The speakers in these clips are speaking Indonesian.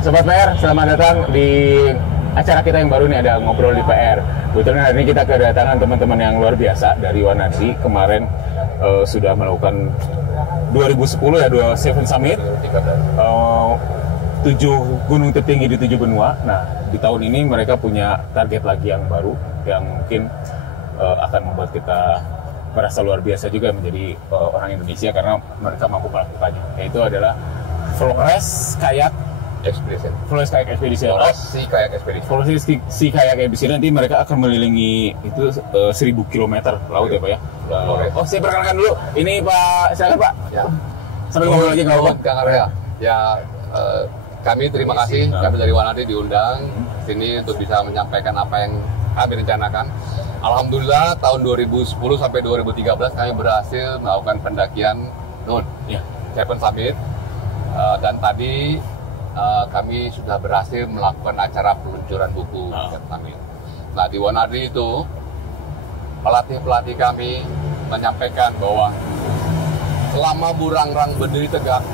Sobat PR, selamat datang di acara kita yang baru nih, ada Ngobrol di PR. Kebetulan hari ini kita kedatangan teman-teman yang luar biasa dari Wanadri. Kemarin sudah melakukan 2010 ya, 7 Summit, 7 gunung tertinggi di 7 benua. Nah, di tahun ini mereka punya target lagi yang baru, yang mungkin akan membuat kita merasa luar biasa juga menjadi orang Indonesia karena mereka mampu melakukannya. Yaitu adalah Flores Kayak Expedition. Flores Kayak Expedition. Flores Sea Kayak Expedition. Flores Sea Kayak Expedition, nanti mereka akan mengelilingi itu 1000 km laut ya Pak ya. Oh, saya perkenalkan dulu. Ini Pak, silakan Pak. Ya. Sampai ngobrol lagi nggak apa-apa. Kang Arya. Ya, kami terima kasih. Kami dari Wanadri diundang sini untuk bisa menyampaikan apa yang kami rencanakan. Alhamdulillah tahun 2010 sampai 2013 kami berhasil melakukan pendakian Seven Summit. Dan tadi kami sudah berhasil melakukan acara peluncuran buku Seven Summit. Nah, di Wanadri itu pelatih-pelatih kami menyampaikan bahwa selama Burangrang berdiri tegak,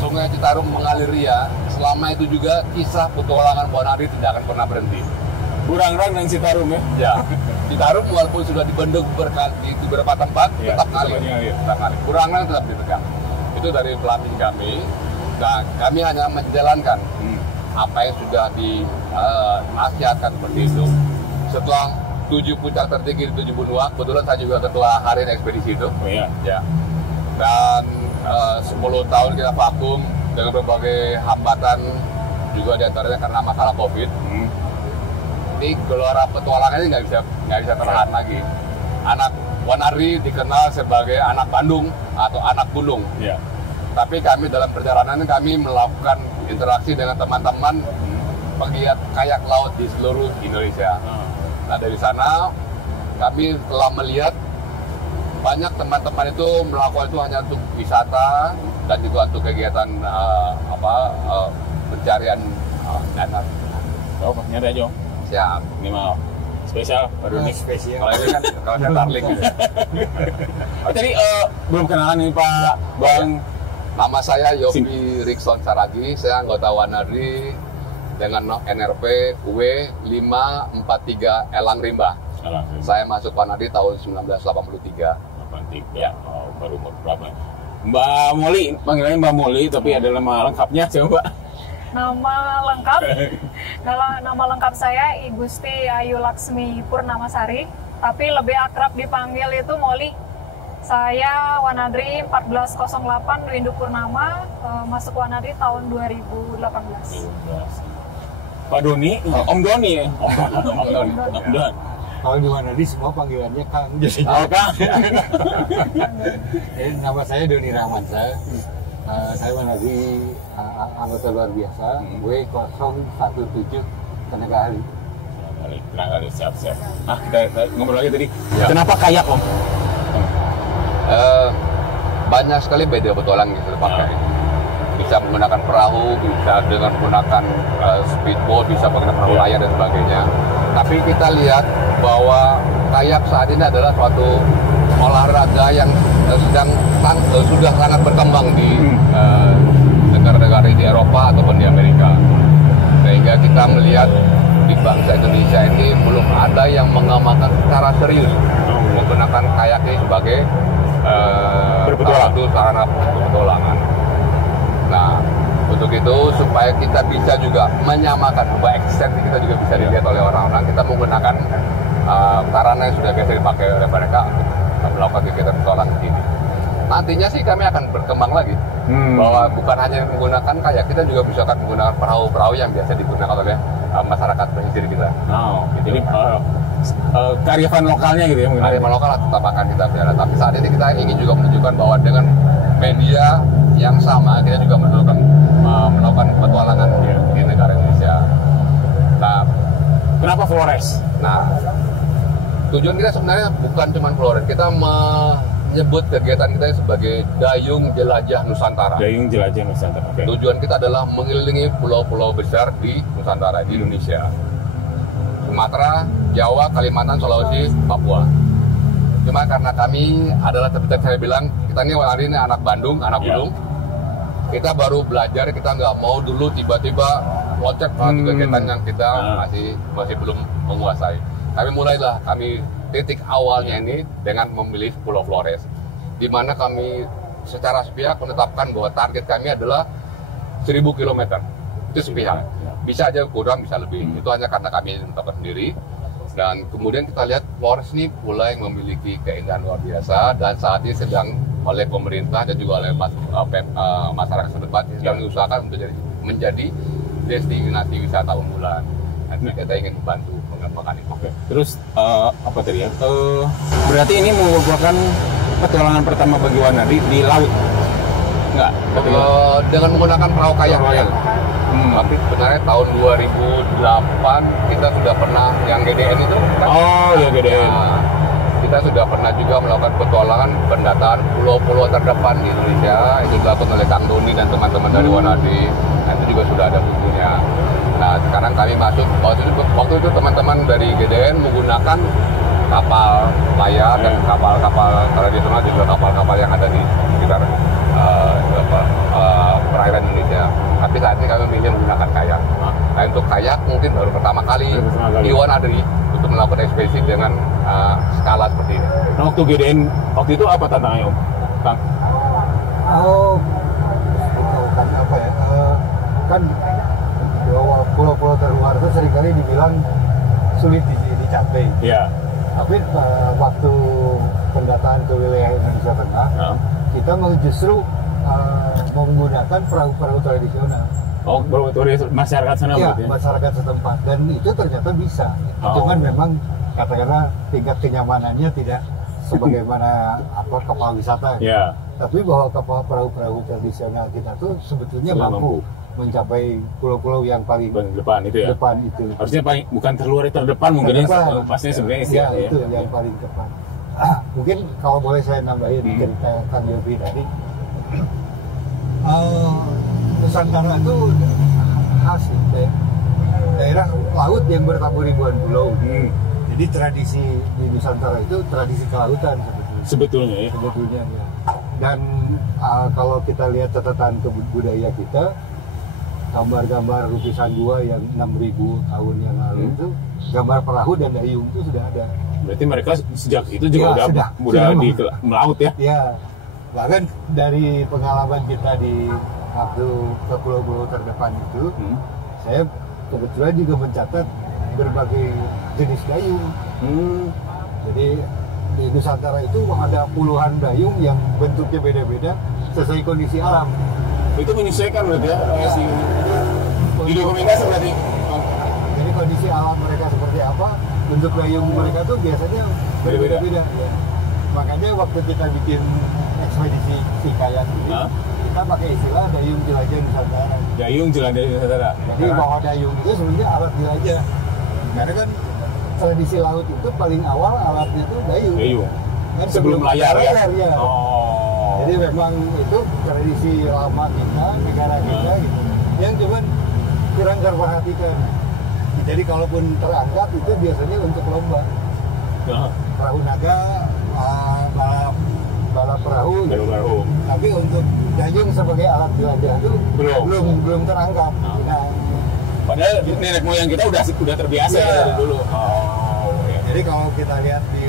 Sungai Citarum mengalir ria, selama itu juga kisah petualangan Wanadri tidak akan pernah berhenti. Burangrang dan Citarum ya? Ya, Citarum walaupun sudah dibendung di beberapa tempat, tetap ngalir. Burangrang tetap dipegang. Itu dari pelatih kami. Nah, kami hanya menjalankan apa yang sudah dinasihatkan seperti itu. Setelah 7 puncak tertinggi di 7 benua, kebetulan saya juga ketua harian ekspedisi itu. Oh iya? Ya. Dan 10 tahun kita vakum dengan berbagai hambatan, juga diantaranya karena masalah COVID. Ini gelora petualangan ini nggak bisa tertahan lagi. Anak Wanadri dikenal sebagai anak Bandung atau anak gunung. Iya. Tapi kami dalam perjalanan kami melakukan interaksi dengan teman-teman pegiat kayak laut di seluruh Indonesia. Nah, dari sana kami telah melihat banyak teman-teman itu melakukan itu hanya untuk wisata dan itu untuk kegiatan pencarian dana. Oh, nyata aja. Siap. Ini mau spesial baru nih. Spesial. Kalau ini kan kalau saya darling gitu. Tadi belum kenalan nih Pak Bang. Nama saya Yofi Rikson Saragi, saya anggota Wanadri dengan NRP W543 Elang Rimba. Saya masuk Wanadri tahun 1983. 83. Ya. Oh, baru berapa? Mbak Moli, panggilannya Mbak Moli, tapi ada nama lengkapnya coba. Nama lengkap saya I Gusti Ayu Laksmi Purnamasari, tapi lebih akrab dipanggil itu Moli. Saya Wanadri 1408 Windu Purnama, masuk Wanadri tahun 2018. Pak Doni, Om Doni ya? Om Doni. Kalau di Wanadri semua panggilannya Kang. Oh, Kang. Nama saya Doni Rahman. Saya Wanadri anggota luar biasa, W017 tenaga ahli. Tenaga ahli, siap. Kita ngobrol lagi tadi. Ya. Kenapa kayak Om? Banyak sekali media petualang yang bisa dipakai. Bisa menggunakan perahu, bisa dengan menggunakan speedboat, bisa menggunakan perahu layar dan sebagainya. Tapi kita lihat bahwa kayak saat ini adalah suatu olahraga yang sudah sangat berkembang di negara-negara di Eropa ataupun di Amerika. Sehingga kita melihat di bangsa Indonesia ini belum ada yang mengamalkan secara serius menggunakan kayak ini sebagai sarana berpetualangan. Nah, untuk itu supaya kita bisa juga menyamakan bahwa eksistensi kita juga bisa dilihat oleh orang-orang, kita menggunakan sarana yang sudah biasa dipakai oleh mereka untuk melakukan kegiatan petualangan ini. Nantinya sih kami akan berkembang lagi bahwa bukan hanya menggunakan kayak, kita juga bisa akan menggunakan perahu-perahu yang biasa digunakan oleh masyarakat pesisir kita. Jadi kearifan lokalnya gitu ya? Kearifan lokal tetap akan kita pelihara. Tapi saat ini kita ingin juga menunjukkan bahwa dengan media yang sama kita juga melakukan petualangan di negara Indonesia. Nah, kenapa Flores? Nah, tujuan kita sebenarnya bukan cuma Flores. Kita menyebut kegiatan kita sebagai Dayung Jelajah Nusantara. Dayung Jelajah Nusantara. Okay. Tujuan kita adalah mengelilingi pulau-pulau besar di Nusantara, di Indonesia. Sumatera, Jawa, Kalimantan, Sulawesi, Papua. Cuma karena kami adalah seperti saya bilang, kita ini Wanadri ini anak Bandung, anak gunung. Kita baru belajar, kita nggak mau dulu tiba-tiba loncat ke kegiatan yang kita masih belum menguasai. Kami mulailah titik awalnya ini dengan memilih Pulau Flores, di mana kami secara sepihak menetapkan bahwa target kami adalah 1000 km. Itu sepihak. Bisa aja kurang, bisa lebih. Itu hanya karena kami menetapkan sendiri. Dan kemudian kita lihat Flores ini mulai memiliki keindahan luar biasa, dan saat ini sedang oleh pemerintah dan juga oleh masyarakat setempat sedang diusahakan untuk menjadi destinasi wisata unggulan. Nanti kita ingin membantu mengembangkan itu. Oke. Terus apa tadi ya? Berarti ini merupakan petualangan pertama bagi Wanadri di laut? Enggak? Dengan menggunakan perahu kayak. Tapi sebenarnya tahun 2008 kita sudah pernah yang GDN itu. Oh ya GDN. Kita sudah pernah juga melakukan petualangan pendataan pulau-pulau terdepan di Indonesia. Itu dilakukan oleh Kang Doni dan teman-teman dari Wanadri. Nah, itu juga sudah ada bukunya. Nah, sekarang kami masuk. Waktu itu teman-teman dari GDN menggunakan kapal layar dan kapal-kapal tradisional, juga kapal-kapal yang ada di sekitar perairan Indonesia. Tapi saat ini kami memilih menggunakan kayak. Nah, untuk kayak mungkin baru pertama kali di Wanadri untuk melakukan ekspedisi dengan skala seperti ini. Nah, waktu GDN waktu itu apa tantangannya, Om? Kang? Kan apa ya? Kan pulau-pulau terluar itu seringkali dibilang sulit dicapai. Iya. Tapi waktu pendataan ke wilayah Indonesia Tengah, kita justru menggunakan perahu-perahu tradisional. Oh, perahu masyarakat sana ya, berarti? Masyarakat setempat, dan itu ternyata bisa. Cuman memang katakanlah tingkat kenyamanannya tidak sebagaimana kapal wisata. Ya. Tapi bahwa kapal perahu-perahu tradisional kita tuh sebetulnya mampu mencapai pulau-pulau yang paling depan itu ya. Depan itu. Harusnya paling bukan terluar, terdepan mungkin ya. Pastinya sebenarnya ya, itu yang paling depan. Mungkin kalau boleh saya nambahin cerita Kang Yofi tadi. Nusantara itu khas ya. Daerah laut yang bertabur ribuan pulau. Jadi tradisi di Nusantara itu tradisi kelautan sebetulnya ya. Dan kalau kita lihat catatan budaya kita, gambar-gambar lukisan gua yang 6.000 tahun yang lalu itu gambar perahu dan dayung itu sudah ada. Berarti mereka sejak itu juga udah di melaut ya? Ya, bahkan dari pengalaman kita di waktu ke pulau-pulau terdepan itu, saya kebetulan juga mencatat berbagai jenis dayung. Jadi di Nusantara itu ada puluhan dayung yang bentuknya beda-beda sesuai kondisi alam. Itu menyesuaikan berarti ya? Di dokumentasi berarti? Jadi kondisi alam mereka seperti apa, bentuk dayung mereka tuh biasanya berbeda-beda. Ya. Makanya waktu kita bikin ekspedisi si kayak ini, kita pakai istilah dayung jelajah Nusantara. Dayung jelajah Nusantara. Jadi bahwa dayung itu sebenarnya alat jelajah. Karena kan tradisi laut itu paling awal alatnya tuh dayung. Kan sebelum layar ya? Oh. Jadi memang itu tradisi lama kita, negara kita gitu. Yang cuman kurang terperhatikan. Jadi kalaupun terangkat itu biasanya untuk lomba. Perahu naga, balap perahu. Gitu. Tapi untuk dayung sebagai alat jelajah itu belum terangkat. Nah, padahal nenek moyang kita udah terbiasa ya dari dulu. Ya. Jadi kalau kita lihat di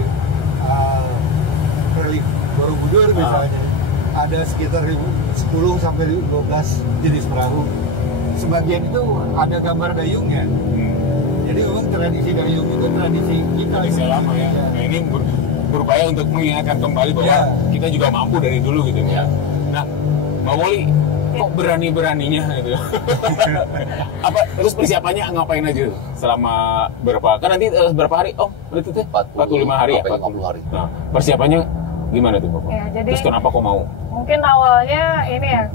relief Borobudur misalnya, ada sekitar 10 sampai 12 jenis perahu. Sebagian itu ada gambar dayungnya. Jadi memang tradisi dayung itu tradisi kita. Tradisi lama ya. Nah, ini berupaya untuk mengingatkan kembali bahwa kita juga mampu dari dulu gitu ya. Nah, Mbak Woli, kok berani-beraninya gitu? Apa terus persiapannya ngapain aja selama berapa? Kan nanti berapa hari? Oh, berarti teh 45 hari ya? 40 hari. Nah, persiapannya gimana tuh, Bapak? Ya, jadi, terus kenapa kok mau? Mungkin awalnya ini ya,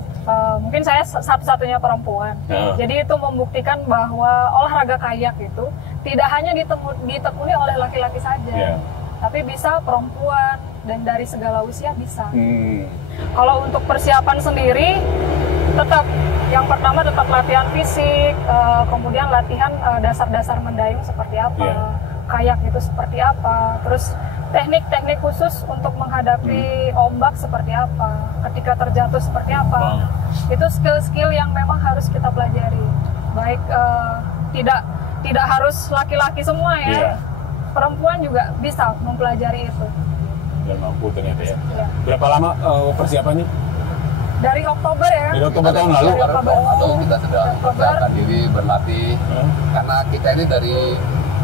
mungkin saya satu-satunya perempuan. Jadi itu membuktikan bahwa olahraga kayak itu tidak hanya ditekuni oleh laki-laki saja, tapi bisa perempuan dan dari segala usia bisa. Kalau untuk persiapan sendiri, tetap yang pertama tetap latihan fisik, kemudian latihan dasar-dasar mendayung seperti apa. kayak itu seperti apa, terus teknik-teknik khusus untuk menghadapi ombak seperti apa, ketika terjatuh seperti apa. Itu skill-skill yang memang harus kita pelajari. Baik tidak harus laki-laki semua ya, perempuan juga bisa mempelajari itu. Dan mampu ternyata ya. Ya. Berapa lama persiapannya? Dari Oktober ya. Dari Oktober tahun lalu. Dari Oktober. Kita sudah mempersiapkan diri berlatih. Karena kita ini dari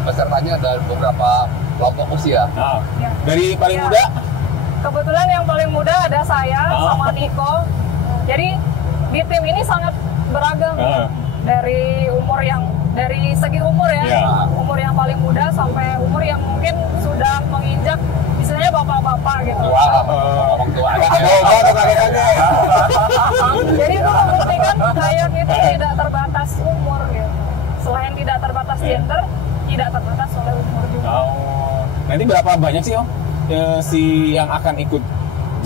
pesertanya ada beberapa kelompok usia. Nah, Ya. dari paling Ya. muda? Kebetulan yang paling muda ada saya sama Niko. Jadi di tim ini sangat beragam. Dari segi umur ya, umur yang paling muda sampai umur yang mungkin sudah menginjak misalnya bapak-bapak gitu. Orang tua. Jadi itu membuktikan kayak itu tidak terbatas umur gitu. Selain tidak terbatas gender, tidak terbatas oleh umur juga. Nanti berapa banyak sih Om si yang akan ikut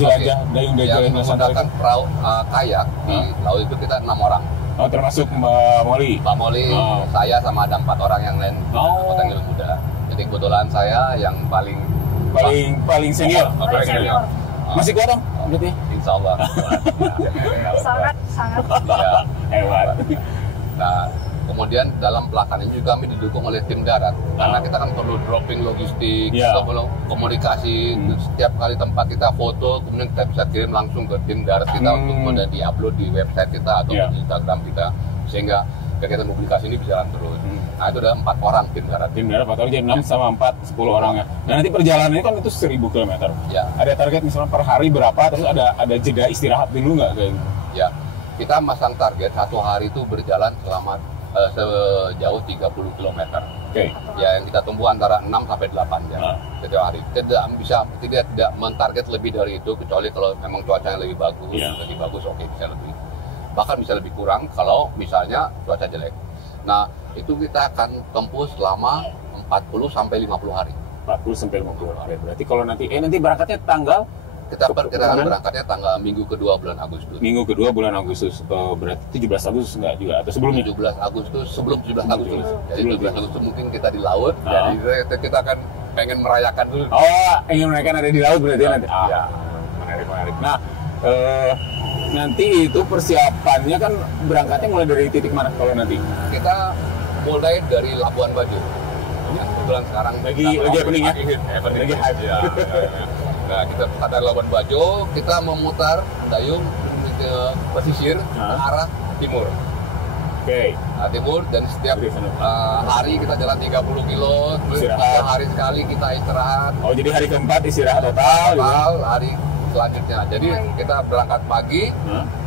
jelajah dayung-dayung yang Nusantara menggunakan itu? perahu kayak di laut itu kita 6 orang. Oh, termasuk Mbak Molly. Pak Moli, saya sama ada 4 orang yang lain anggota yang lebih muda. Jadi kebetulan saya yang paling senior. Paling senior. Masih kuat Om? Berarti? Insya Allah. Sangat. Ya. Hebat. Nah, kemudian dalam pelaksanaan juga kami didukung oleh tim darat. Karena kita kan perlu dropping logistik, kita perlu komunikasi. Setiap kali tempat kita foto, kemudian kita bisa kirim langsung ke tim darat kita untuk kemudian di-upload di website kita atau di Instagram kita. Sehingga kegiatan publikasi ini bisa jalan terus. Nah, itu ada 4 orang tim darat. Tim darat 4 orang, jadi 6 sama 4, 10 orang ya. Dan nanti perjalanannya kan itu 1000 km. Ya. Ada target misalnya per hari berapa, terus ada jeda istirahat dulu nggak kayak gitu? Ya, kita masang target 1 hari itu berjalan selama sejauh 30 km. Oke. Ya, yang kita tempuh antara 6 sampai 8 jam setiap hari. Tidak mentarget lebih dari itu, kecuali kalau memang cuacanya lebih bagus, oke, bisa lebih. Bahkan bisa lebih kurang kalau misalnya cuaca jelek. Nah, itu kita akan tempuh selama 40 sampai 50 hari. 40 sampai 50 hari. Berarti kalau nanti berangkatnya tanggal Kita akan berangkatnya tanggal minggu kedua bulan Agustus. Minggu kedua bulan Agustus. Berarti 17 Agustus enggak juga atau sebelumnya? 17 Agustus, sebelum 17 Agustus. Jadi 17 Agustus mungkin kita di laut. Jadi kita akan pengen merayakan dulu. Oh, ingin merayakan ada di laut berarti nanti. Ya. Menarik. Nah, nanti itu persiapannya kan berangkatnya mulai dari titik mana kalau nanti? Kita mulai dari Labuan Bajo. Yang kebetulan sekarang lagi happening ya? Lagi hype ya. Nah, kita dari Labuan Bajo, kita memutar dayung ke pesisir ke arah timur. Oke. Nah, timur, dan setiap hari kita jalan 30 kilo, terus hari sekali kita istirahat. Oh, jadi hari keempat istirahat total hari selanjutnya. Jadi kita berangkat pagi,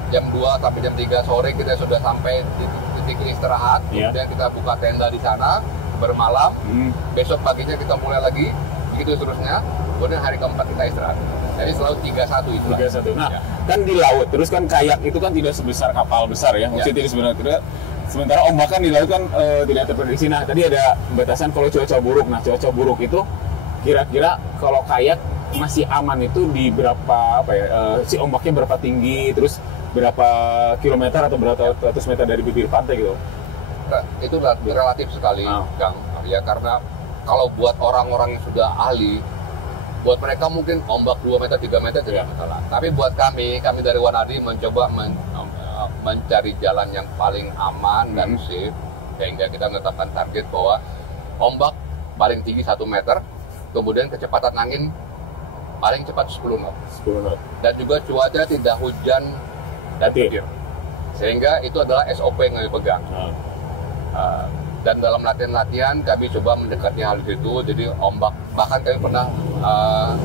jam 2 sampai jam 3 sore kita sudah sampai di titik istirahat. Kemudian kita buka tenda di sana, bermalam. Besok paginya kita mulai lagi, begitu seterusnya. Kemudian hari keempat kita istirahat. Jadi selalu 3-1 itu. 3-1. Nah, kan di laut, terus kan kayak itu kan tidak sebesar kapal besar ya. Maksudnya tidak sebenarnya. Sementara ombak kan di laut kan tidak terprediksi. Nah, tadi ada batasan kalau cuaca buruk. Nah, cuaca buruk itu kira-kira kalau kayak masih aman itu di berapa si ombaknya berapa tinggi, terus berapa kilometer atau berapa ratus meter dari bibir pantai gitu? Itu relatif sekali, Kang. Ya, karena kalau buat orang-orang yang sudah ahli, buat mereka mungkin ombak 2 meter, 3 meter tidak masalah. Tapi buat kami dari Wanadri mencoba mencari jalan yang paling aman dan safe, sehingga kita menetapkan target bahwa ombak paling tinggi 1 meter, kemudian kecepatan angin paling cepat 10 knot. Dan juga cuaca tidak hujan dan petir. Sehingga itu adalah SOP yang kami pegang. Dan dalam latihan-latihan kami coba mendekati hal itu. Jadi ombak, bahkan kami pernah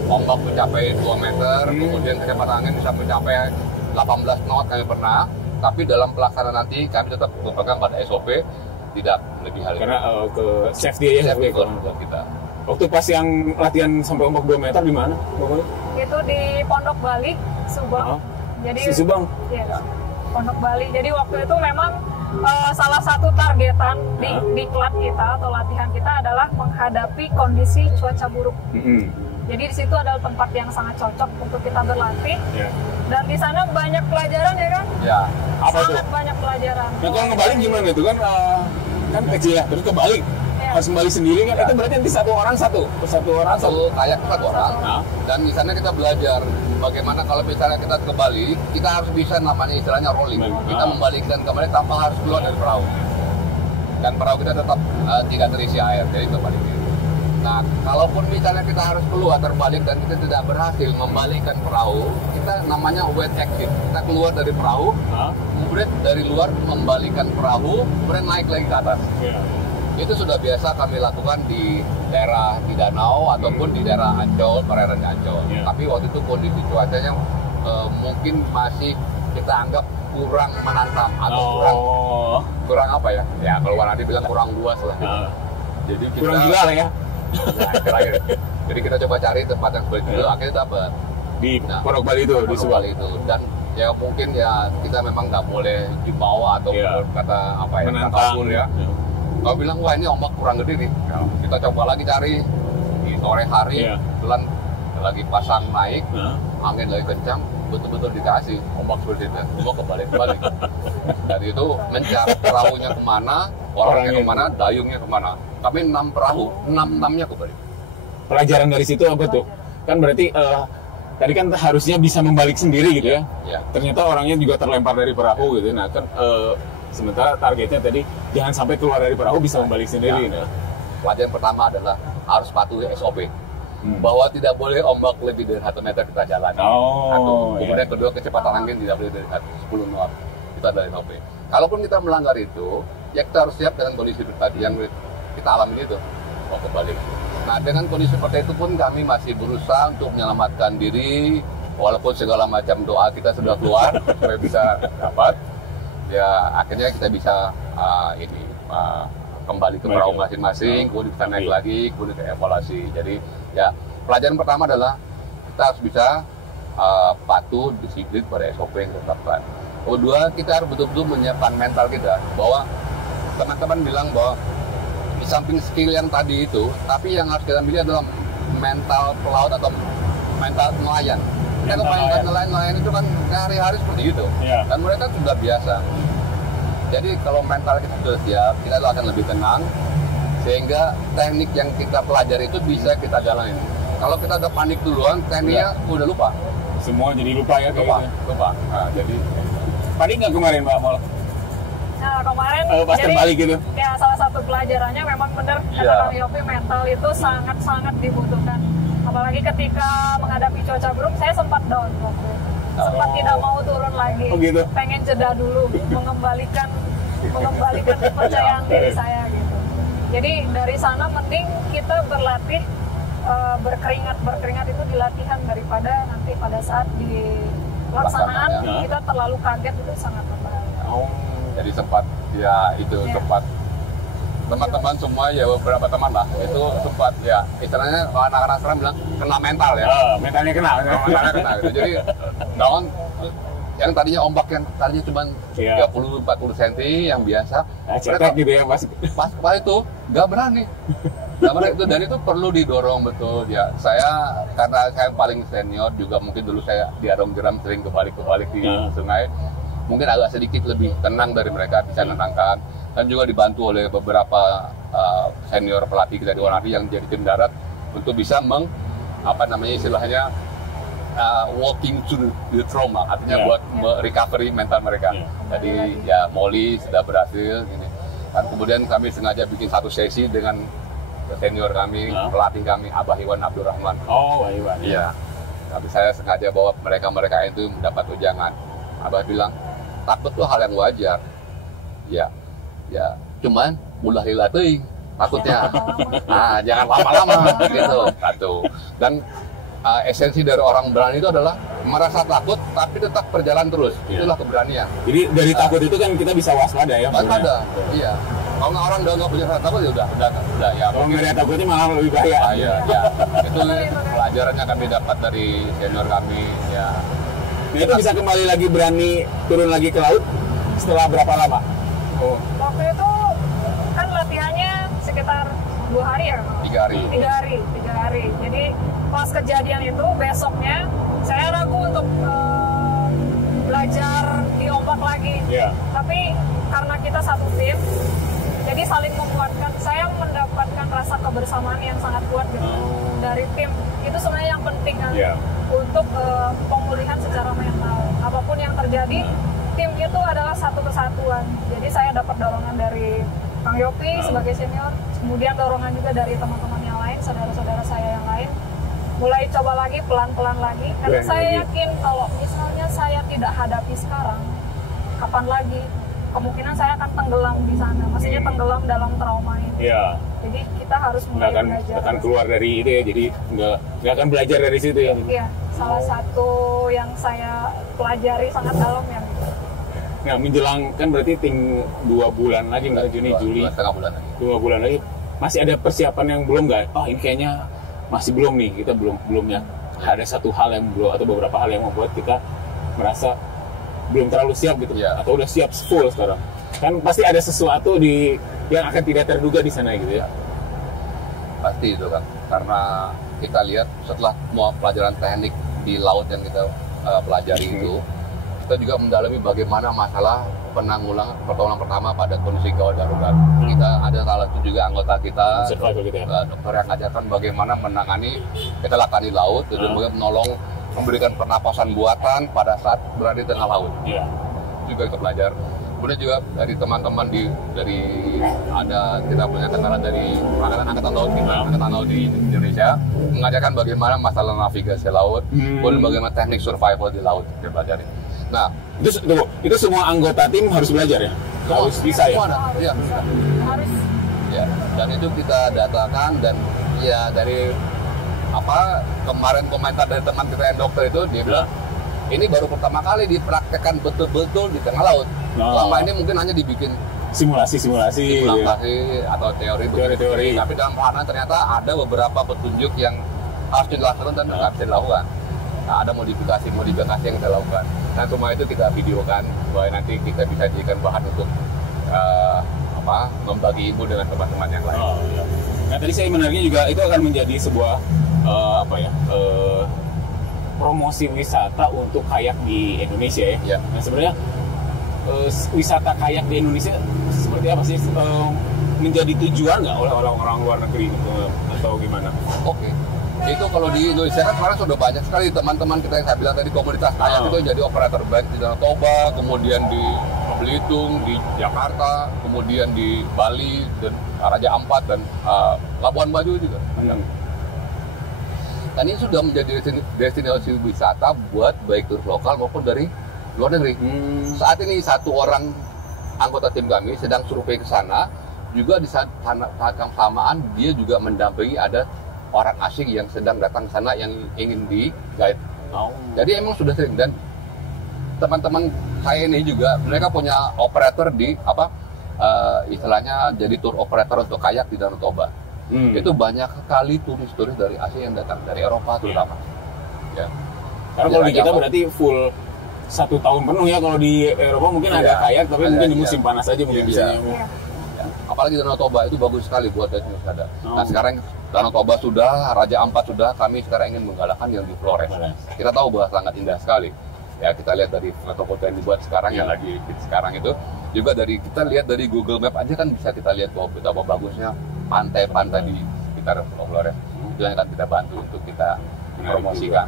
ombak mencapai 2 meter, kemudian kecepatan angin bisa mencapai 18 knot kami pernah. Tapi dalam pelaksanaan nanti kami tetap berpegang pada SOP, tidak lebih hal itu. Karena ke safety aja. Safety buat kita. Waktu pas yang latihan sampai ombak 2 meter di mana? Itu di Pondok Bali, Subang. Jadi Subang? Iya, Pondok Bali. Jadi waktu itu memang salah satu targetan di klat kita atau latihan kita adalah menghadapi kondisi cuaca buruk. Jadi di situ adalah tempat yang sangat cocok untuk kita berlatih. Dan di sana banyak pelajaran ya kan? Ya. Apa sangat banyak pelajaran. Nah, kalau ngebalik gimana itu kan kecil ya, terus kebalik. harus kembali sendiri kan, itu berarti nanti satu orang satu kayak satu orang. Nah. Dan di sana kita belajar bagaimana kalau misalnya kita ke Bali, kita harus bisa namanya istilahnya rolling. Kita membalikkan kembali tanpa harus keluar dari perahu. Dan perahu kita tetap tidak terisi air, jadi kembali. Nah, kalaupun misalnya kita harus keluar terbalik dan kita tidak berhasil membalikkan perahu, kita namanya wet exit. Kita keluar dari perahu, kemudian dari luar membalikkan perahu, kemudian naik lagi ke atas. Itu sudah biasa kami lakukan di daerah di danau ataupun di daerah Ancol, perairan Ancol. Tapi waktu itu kondisi cuacanya mungkin masih kita anggap kurang menantang atau kurang apa ya? Ya kalau Wanadi bilang kurang luas lah. Jadi kita, kurang gila lah ya. Nah, terakhir. Jadi kita coba cari tempat yang seperti itu, akhirnya dapat di Pondok Bali itu, di Pondok Bali itu. Dan ya mungkin ya kita memang nggak boleh dibawa atau kata apa ya, menantang ya. Kalau bilang wah ini ombak kurang gede nih, kita coba lagi cari di sore hari, kebetulan lagi pasang naik, angin lagi kencang, betul-betul dikasih ombak seperti itu, mau kebalik. Dari itu mencari perahunya kemana, orangnya kemana, dayungnya kemana. Kami 6 perahu, 6-6-nya kebalik. Pelajaran dari situ apa tuh? Kan berarti tadi kan harusnya bisa membalik sendiri gitu ya. Ternyata orangnya juga terlempar dari perahu gitu. Nah kan sementara targetnya tadi jangan sampai keluar dari perahu, bisa membalik sendiri. Nah. Pelajaran pertama adalah harus patuhi SOP. Bahwa tidak boleh ombak lebih dari 1 meter kita jalan. Kemudian kedua, kecepatan angin tidak boleh dari 10 knot. Itu adalah SOP. Kalaupun kita melanggar itu, ya kita harus siap dengan kondisi tadi yang kita alami itu, mau kembali. Nah, dengan kondisi seperti itu pun kami masih berusaha untuk menyelamatkan diri, walaupun segala macam doa kita sudah keluar supaya bisa dapat. Ya akhirnya kita bisa kembali ke perahu masing-masing, kemudian kita naik lagi, kemudian ke evaluasi. Jadi ya pelajaran pertama adalah kita harus bisa patuh, disiplin pada SOP yang ditetapkan. Kedua, kita harus betul-betul menyiapkan mental kita, bahwa teman-teman bilang bahwa di samping skill yang tadi itu, tapi yang harus kita miliki adalah mental pelaut atau mental nelayan. Kita kebanyakan nelayan itu kan hari-hari seperti itu, dan mereka sudah biasa. Jadi kalau mental kita sudah siap, kita akan lebih tenang, sehingga teknik yang kita pelajari itu bisa kita jalanin. Kalau kita udah panik duluan, tekniknya udah lupa. Semua jadi lupa ya? Lupa. Nah, jadi panik nggak kemarin Pak Mol? Nah kemarin pas terbalik gitu. Ya salah satu pelajarannya memang benar kata Kang Yopi, mental itu sangat-sangat dibutuhkan. Apalagi ketika menghadapi cuaca buruk, saya sempat down waktu itu. Sempat tidak mau turun lagi. Gitu? Pengen jeda dulu, mengembalikan kepercayaan diri saya gitu. Jadi dari sana mending kita berlatih, berkeringat itu di latihan daripada nanti pada saat di pelaksanaan kita terlalu kaget, itu sangat berbahaya. Jadi sempat sempat teman-teman semua ya, beberapa teman lah itu sempat ya istilahnya kalau anak-anak sekarang bilang kena mental ya. Mentalnya kena gitu. Jadi down yang tadinya ombak yang tadinya cuma 30-40 cm yang biasa, cetek gitu ya pas itu nggak berani itu, dan itu perlu didorong betul ya. Saya karena saya yang paling senior juga, mungkin dulu saya di Arung Jeram sering kebalik di sungai, mungkin agak sedikit lebih tenang dari mereka, bisa menenangkan, dan juga dibantu oleh beberapa senior pelatih kita di Wanadi yang jadi tim darat untuk bisa istilahnya walking through the trauma, artinya buat recovery mental mereka. Jadi ya Molly sudah berhasil gini. Dan kemudian kami sengaja bikin satu sesi dengan senior kami, pelatih kami, Abah Iwan Abdurrahman. Iwan. Iya. Tapi saya sengaja bawa mereka itu mendapat ujangan. Abah bilang, takut tuh hal yang wajar. Ya, cuman mudah dilatih takutnya. Nah, jangan lama-lama gitu. Dan esensi dari orang berani itu adalah merasa takut tapi tetap berjalan terus. Itulah keberanian. Jadi dari takut itu kan kita bisa waspada ya. Waspada. Iya. Kalau orang udah nggak punya rasa takut ya udah ya. Kalau nggak ada takutnya malah lebih bahaya. Iya. Itu pelajarannya kami dapat dari senior kami ya. Itu bisa kembali lagi berani turun lagi ke laut setelah berapa lama? Waktu itu kan latihannya sekitar 2 hari ya? 3 hari. Jadi pas kejadian itu besoknya saya ragu untuk belajar di ombak lagi. Tapi karena kita satu tim, Jadi saling menguatkan. Saya mendapatkan rasa kebersamaan yang sangat kuat gitu dari tim. Itu sebenarnya yang penting kan untuk pemulihan secara mental. Apapun yang terjadi, tim itu adalah satu kesatuan. Jadi saya dapat dorongan dari Kang Yopi sebagai senior, kemudian dorongan juga dari teman-teman yang lain, saudara-saudara saya yang lain. Mulai coba lagi, pelan-pelan lagi. Karena saya yakin kalau misalnya saya tidak hadapi sekarang, kapan lagi? Kemungkinan saya akan tenggelam di sana. Maksudnya tenggelam dalam trauma ini. Iya. Jadi kita harus mulai belajar. Akan keluar dari itu ya, jadi nggak akan belajar dari situ ya. Iya, salah satu yang saya pelajari sangat dalam ya. Nah, menjelang kan berarti 2 bulan lagi nggak, Juni, Juli. 2,5 bulan lagi. 2 bulan lagi. Masih ada persiapan yang belum nggak? Oh, ini kayaknya masih belum nih, kita belum ya. Ada satu hal yang belum atau beberapa hal yang membuat kita merasa belum terlalu siap gitu, atau udah siap full sekarang. Kan pasti ada sesuatu yang akan tidak terduga di sana gitu ya. Pasti itu kan, karena kita lihat setelah semua pelajaran teknik di laut yang kita pelajari itu, kita juga mendalami bagaimana masalah pertolongan pertama pada kondisi gawat darurat. Kita ada salah satu juga anggota kita, dokter yang ngajarkan bagaimana menangani kecelakaan di laut, dan juga menolong memberikan pernapasan buatan pada saat berada di tengah laut. Juga kita belajar. Kemudian juga dari teman-teman kita punya kenalan dari angkatan laut di Indonesia, mengajarkan bagaimana masalah navigasi laut, kemudian bagaimana teknik survival di laut kita pelajari. Nah, itu semua anggota tim harus belajar ya? Harus bisa ya? Iya, harus. Ya, dan itu kita datakan, dan ya dari kemarin komentar dari teman kita yang dokter itu, dia bilang ini baru pertama kali dipraktekkan betul-betul di tengah laut. Selama ini mungkin hanya dibikin simulasi atau teori, tapi dalam pelaksanaan ternyata ada beberapa petunjuk yang harus dilakukan dan nggak bisa dilakukan. Nah, ada modifikasi yang kita lakukan. Nah, semua itu kita videokan supaya nanti kita bisa jadikan bahan untuk membagi ilmu dengan teman-teman yang lain. Nah, tadi saya menariknya juga itu akan menjadi sebuah promosi wisata untuk kayak di Indonesia ya. Nah, sebenarnya wisata kayak di Indonesia seperti apa sih, menjadi tujuan nggak oleh orang-orang luar negeri gitu, atau gimana? Oke. Itu kalau di Indonesia kan sekarang sudah banyak sekali teman-teman kita yang saya bilang tadi, komunitas kayak itu jadi operator baik di Danau Toba, kemudian di Belitung, di Jakarta, kemudian di Bali dan Raja Ampat dan Labuan Bajo juga. Dan ini sudah menjadi destinasi wisata buat baik turis lokal maupun dari luar negeri. Saat ini satu orang anggota tim kami sedang survei ke sana, juga di saat yang samaan dia juga mendampingi ada orang asing yang sedang datang ke sana yang ingin di guide. Jadi emang sudah sering, dan teman-teman saya ini juga mereka punya operator di istilahnya jadi tour operator untuk kayak di Danau Toba. Itu banyak sekali turis-turis dari Asia yang datang, dari Eropa terutama. Ya. Karena kalau di kita berarti full 1 tahun penuh ya. Kalau di Eropa mungkin ada kayak, tapi mungkin di musim panas aja mungkin bisa. Apalagi Danau Toba itu bagus sekali buat wisata. Nah, sekarang Danau Toba sudah, Raja Ampat sudah, kami sekarang ingin menggalakkan yang di Flores. Kita tahu bahwa sangat indah sekali. Ya, kita lihat dari foto-foto yang dibuat sekarang yang lagi sekarang itu, juga kita lihat dari Google Map aja kan bisa kita lihat bahwa betapa bagusnya pantai-pantai di sekitar Pulau Flores. Itu yang akan kita bantu untuk kita promosikan.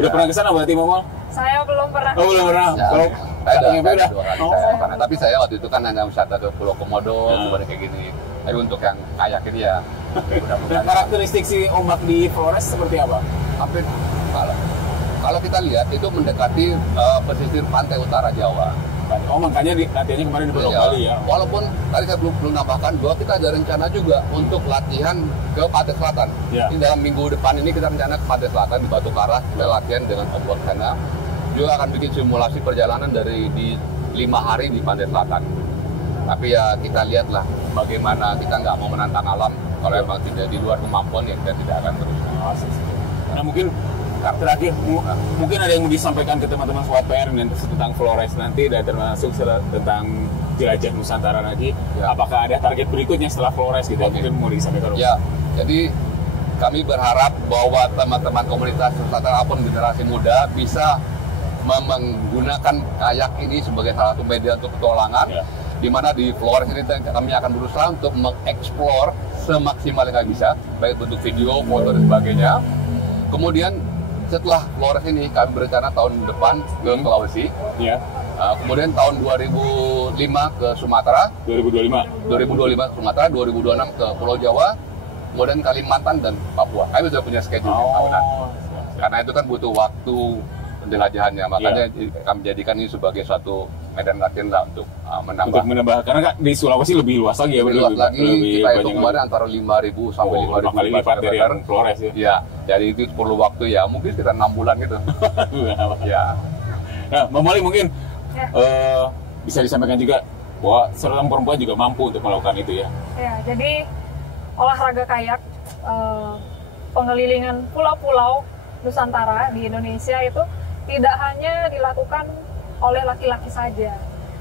Udah pernah ke sana berarti, Momol? Saya belum pernah. Oh, belum pernah. Saya udah 2 kali saya pernah. Tapi saya waktu itu kan hanya wisata ke Pulau Komodo, kemudian kayak gini. Tapi untuk yang kayak ini ya. Dan karakteristik si ombak di Flores seperti apa? Hampir kalau kita lihat itu mendekati pesisir pantai utara Jawa. Oh, makanya latihannya kemarin di Pulau Bali ya. Walaupun tadi saya belum nambahkan bahwa kita ada rencana juga untuk latihan ke pantai selatan. Ini dalam minggu depan ini kita rencana ke pantai selatan di Batu Karas, kita latihan dengan ombak sana. Juga akan bikin simulasi perjalanan di 5 hari di pantai selatan. Tapi ya kita lihatlah bagaimana, kita nggak mau menantang alam. Kalau emang tidak di luar kemampuan ya kita tidak akan terus. Nah, mungkin terakhir mungkin ada yang mau disampaikan ke teman-teman SWAPR tentang Flores nanti, dan termasuk tentang jelajah Nusantara lagi. Apakah ada target berikutnya setelah Flores gitu? Mungkin mau disampaikan. Ya, jadi kami berharap bahwa teman-teman komunitas Nusantara maupun generasi muda bisa menggunakan kayak ini sebagai salah satu media untuk petualangan, di mana di Flores ini kami akan berusaha untuk mengeksplor semaksimal yang kami bisa, baik bentuk video, foto dan sebagainya. Kemudian setelah Flores ini kami berencana tahun depan ke Sulawesi. Ya. Kemudian tahun 2005 ke Sumatera, 2025 ke Sumatera, 2026 ke Pulau Jawa, kemudian Kalimantan dan Papua. Kami sudah punya schedule tahunan. Karena itu kan butuh waktu penjelajahannya, makanya kami jadikan ini sebagai suatu medan latihan lah untuk menambah. Karena kan di Sulawesi lebih luas lagi ya. Lebih luas lagi, kita itu kemarin antara 5.000 sampai 5.000 kali lipat dari yang Flores ya. Ya, jadi itu perlu waktu ya, mungkin sekitar 6 bulan gitu. Ya. Nah, Mbak Molly mungkin bisa disampaikan juga bahwa seorang perempuan juga mampu untuk melakukan itu ya. Ya, jadi olahraga kayak pengelilingan pulau-pulau Nusantara di Indonesia itu tidak hanya dilakukan oleh laki-laki saja,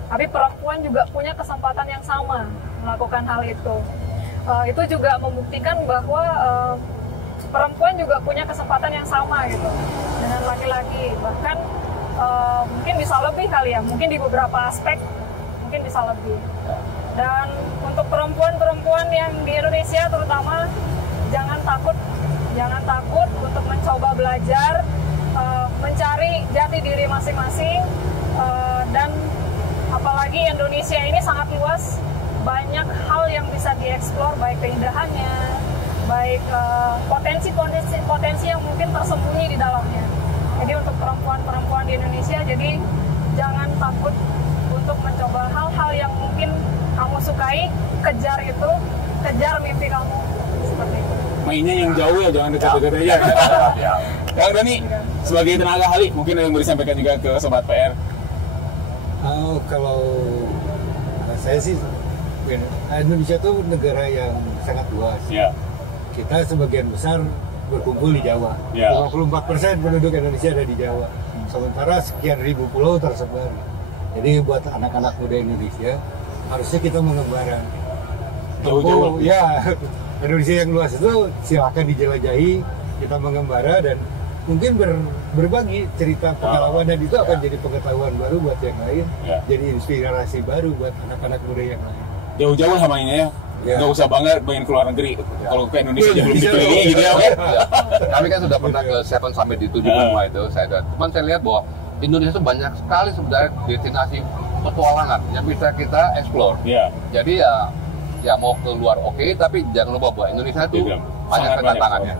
tapi perempuan juga punya kesempatan yang sama melakukan hal itu. Itu juga membuktikan bahwa perempuan juga punya kesempatan yang sama gitu dengan laki-laki, bahkan mungkin bisa lebih kali ya, mungkin di beberapa aspek mungkin bisa lebih. Dan untuk perempuan-perempuan yang di Indonesia terutama, jangan takut untuk mencoba belajar, mencari jati diri masing-masing, dan apalagi Indonesia ini sangat luas, banyak hal yang bisa dieksplor, baik keindahannya, baik potensi yang mungkin tersembunyi di dalamnya. Jadi untuk perempuan-perempuan di Indonesia, jadi jangan takut untuk mencoba hal-hal yang mungkin kamu sukai, kejar mimpi kamu, seperti itu. Mainnya yang jauh ya, jangan dekat-dekat aja. Kang Dani, sebagai tenaga ahli, mungkin yang mau disampaikan juga ke Sobat PR. Kalau saya sih, Indonesia itu negara yang sangat luas. Ya. Kita sebagian besar berkumpul di Jawa. Ya. 54% penduduk Indonesia ada di Jawa. Sementara sekian ribu pulau tersebar. Jadi buat anak-anak muda Indonesia, harusnya kita mengembara. Jauh-jauh. Ya, Indonesia yang luas itu silakan dijelajahi, kita mengembara dan mungkin berbagi cerita pengalaman, dan itu akan jadi pengetahuan baru buat yang lain, jadi inspirasi baru buat anak-anak muda yang lain. Jauh-jauh sama ini ya. Nggak usah banget pengen keluar negeri. Kalau ke Indonesia belum dipilih gitu ya. Kami kan sudah pernah ke Seven Summit di 7 benua itu. Cuman saya lihat bahwa Indonesia itu banyak sekali sebenarnya destinasi petualangan yang bisa kita explore. Jadi ya mau keluar oke, tapi jangan lupa bahwa Indonesia itu banyak tantangannya.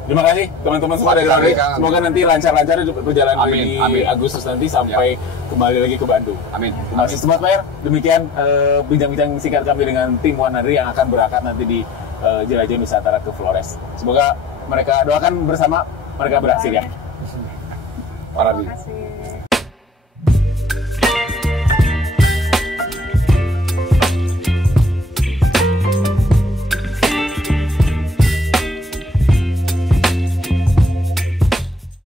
Terima kasih teman-teman semua dari Bandung. Semoga nanti lancar-lancar perjalanan di Agustus nanti sampai kembali lagi ke Bandung. Amin. Terima kasih Sobat PR. Demikian bincang-bincang singkat kami dengan tim Wanadri yang akan berangkat nanti di jelajah Nusantara ke Flores. Semoga mereka doakan bersama mereka berhasil ya. Terima kasih.